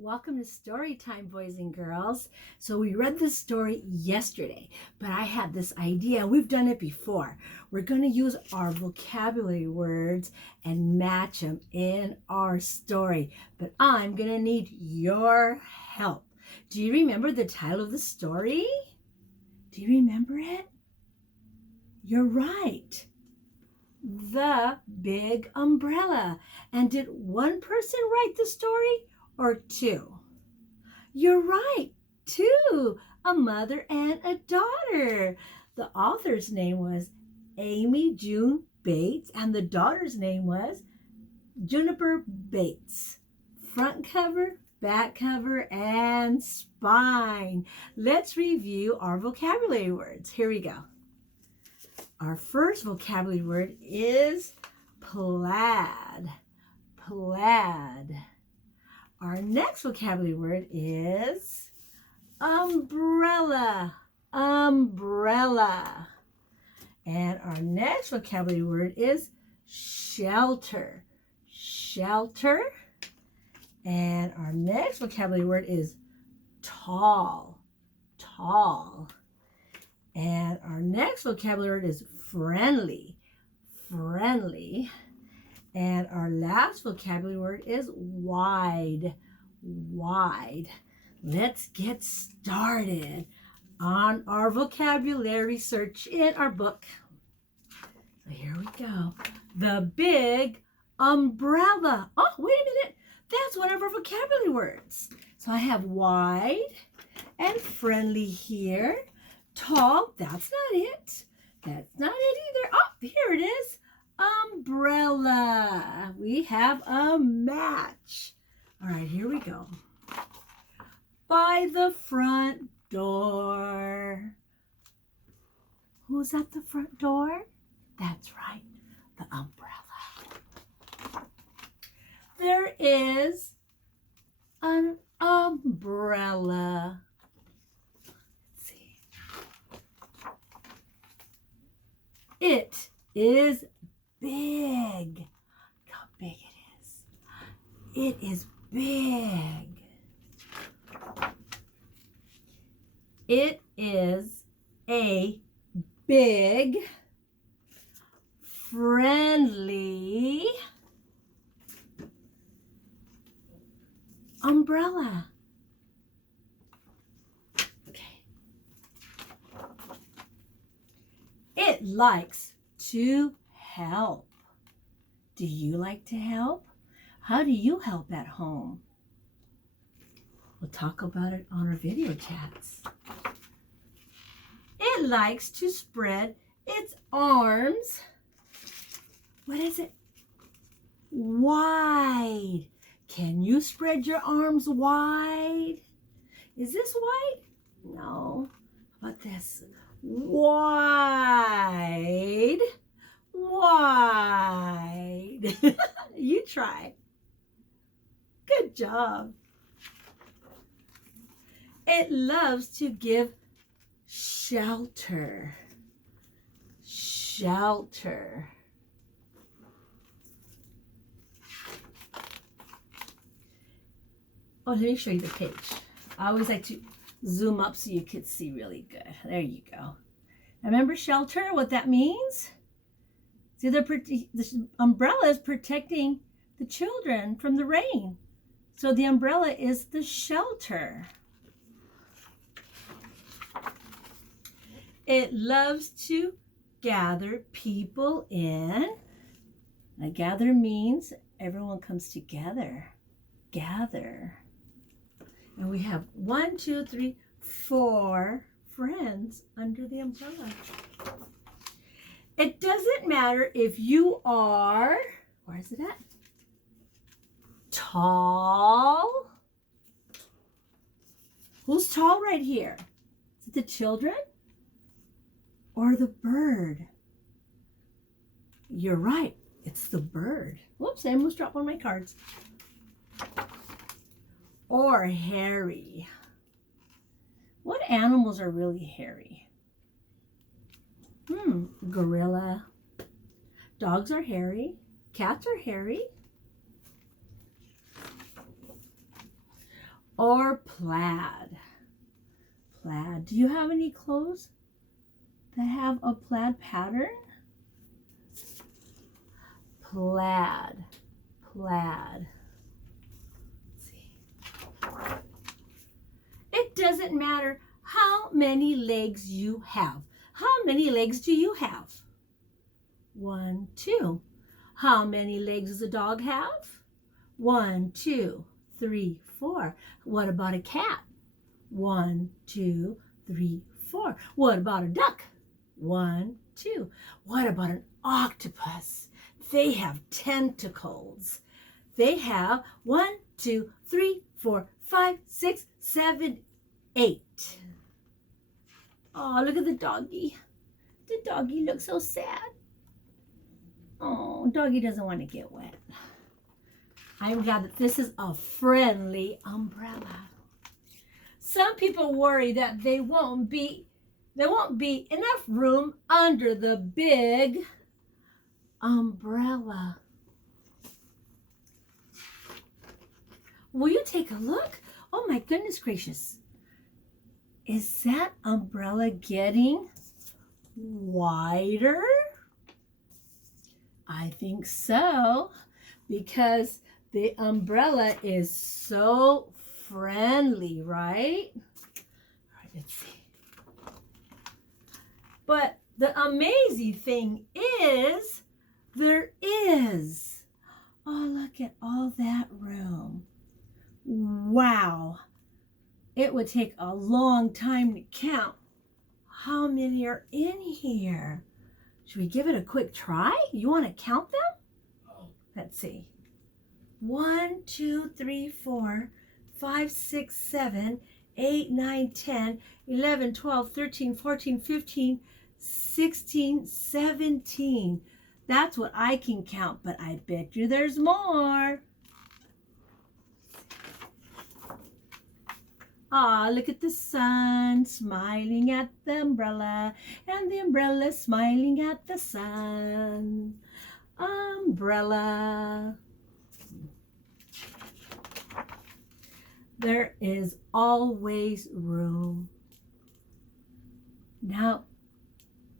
Welcome to story time, boys and girls. So we read this story yesterday, but I had this idea. We've done it before. We're going to use our vocabulary words and match them in our story, but I'm going to need your help. Do you remember the title of the story? Do you remember it? You're right. The Big Umbrella. And did one person write the story or two? You're right, two. A mother and a daughter. The author's name was Amy June Bates, and the daughter's name was Juniper Bates. Front cover, back cover, and spine. Let's review our vocabulary words. Here we go. Our first vocabulary word is plaid. Plaid. Our next vocabulary word is umbrella. Umbrella. And our next vocabulary word is shelter. Shelter. And our next vocabulary word is tall. Tall. And our next vocabulary word is friendly. Friendly. And our last vocabulary word is wide. Wide. Let's get started on our vocabulary search in our book. So here we go. The big umbrella. Oh, wait a minute. That's one of our vocabulary words. So I have wide and friendly here. Tall, that's not it. That's not it either. Oh, here it is. Umbrella. We have a match. All right, here we go. By the front door. Who's at the front door? That's right, the umbrella. There is an umbrella. It is big. Look how big it is. It is big. It is a big, friendly umbrella. It likes to help. Do you like to help? How do you help at home? We'll talk about it on our video chats. It likes to spread its arms. What is it? Wide. Can you spread your arms wide? Is this wide? No. How about this? Wide, wide. You try. Good job. It loves to give shelter. Shelter. Oh, let me show you the page. I always like to zoom up so you could see really good. There you go. Remember shelter, what that means? See, the umbrella is protecting the children from the rain. So the umbrella is the shelter. It loves to gather people in. Now, gather means everyone comes together. Gather. And we have 1, 2, 3, 4 friends under the umbrella. It doesn't matter if you are, where is it at? Tall. Who's tall right here? Is it the children or the bird? You're right. It's the bird. Whoops, I almost dropped one of my cards. Or hairy. What animals are really hairy? Gorilla. Dogs are hairy. Cats are hairy. or plaid? Plaid. Do you have any clothes that have a plaid pattern? Plaid. Plaid. Let's see. It doesn't matter how many legs you have. How many legs do you have? 1, 2. How many legs does a dog have? 1, 2, 3, 4. What about a cat? 1, 2, 3, 4. What about a duck? 1, 2. What about an octopus? They have tentacles. They have 1, 2, 3, 4, 5, 6, 7, 8. Oh, look at the doggy. The doggy looks so sad. Oh, doggy doesn't want to get wet. I'm glad that this is a friendly umbrella. Some people worry that there won't be enough room under the big umbrella. Will you take a look? Oh my goodness gracious. Is that umbrella getting wider? I think so, because the umbrella is so friendly, right? All right, let's see. But the amazing thing is, there is. Oh, look at all that room. Wow. It would take a long time to count how many are in here. Should we give it a quick try? You want to count them? Let's see. 1, 2, 3, 4, 5, 6, 7, 8, 9, 10, 11, 12, 13, 14, 15, 16, 17. That's what I can count, but I bet you there's more. Ah, look at the sun smiling at the umbrella, and the umbrella smiling at the sun. Umbrella. There is always room. Now,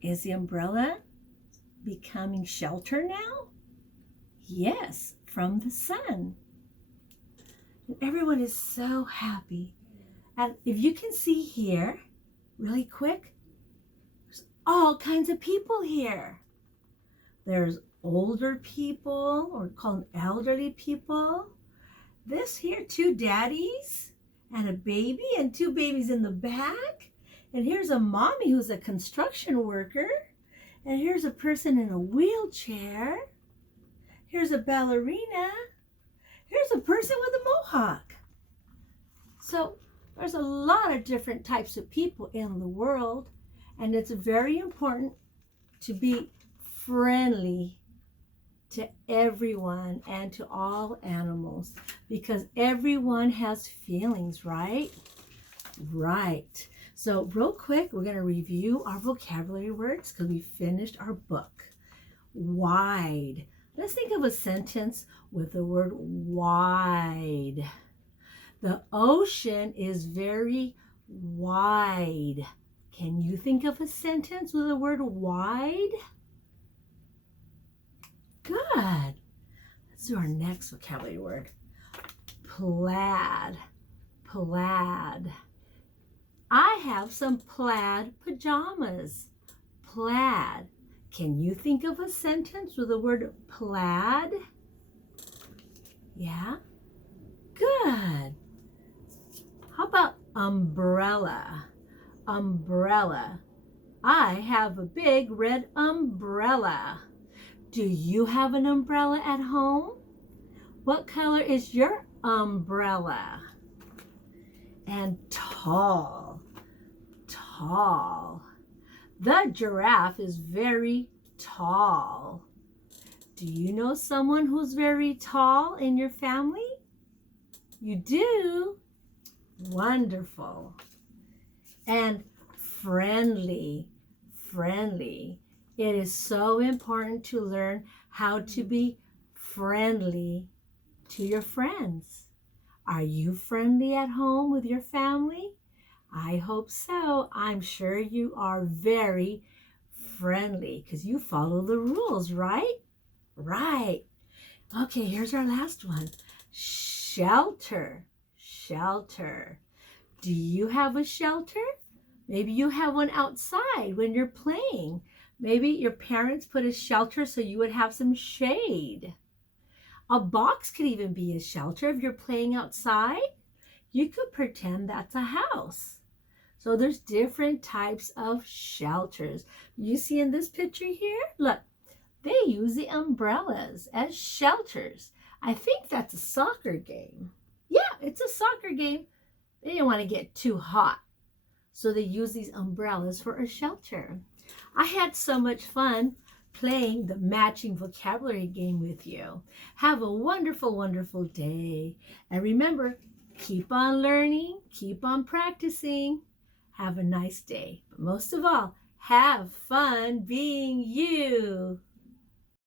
is the umbrella becoming shelter now? Yes, from the sun. And everyone is so happy. And if you can see here, really quick, there's all kinds of people here. There's older people, or call them elderly people. This here, 2 daddies and a baby, and 2 babies in the back. And here's a mommy who's a construction worker. And here's a person in a wheelchair. Here's a ballerina. Here's a person with a mohawk. So there's a lot of different types of people in the world, and it's very important to be friendly to everyone and to all animals, because everyone has feelings, right? Right. So real quick, we're going to review our vocabulary words because we finished our book. Wide. Let's think of a sentence with the word wide. The ocean is very wide. Can you think of a sentence with the word wide? Good. Let's do our next vocabulary word. Plaid. Plaid. I have some plaid pajamas. Plaid. Can you think of a sentence with the word plaid? Yeah? Good. How about umbrella? Umbrella. I have a big red umbrella. Do you have an umbrella at home? What color is your umbrella? And tall. Tall. The giraffe is very tall. Do you know someone who's very tall in your family? You do? Wonderful. And friendly. Friendly. It is so important to learn how to be friendly to your friends. Are you friendly at home with your family? I hope so. I'm sure you are very friendly because you follow the rules, right? Right. Okay, here's our last one. Shelter. Shelter. Do you have a shelter? Maybe you have one outside when you're playing. Maybe your parents put a shelter so you would have some shade. A box could even be a shelter if you're playing outside. You could pretend that's a house. So there's different types of shelters. You see in this picture here, look, they use the umbrellas as shelters. I think that's a soccer game. Yeah, it's a soccer game. They didn't want to get too hot, so they use these umbrellas for a shelter. I had so much fun playing the matching vocabulary game with you. Have a wonderful, wonderful day. And remember, keep on learning, keep on practicing. Have a nice day. But most of all, have fun being you.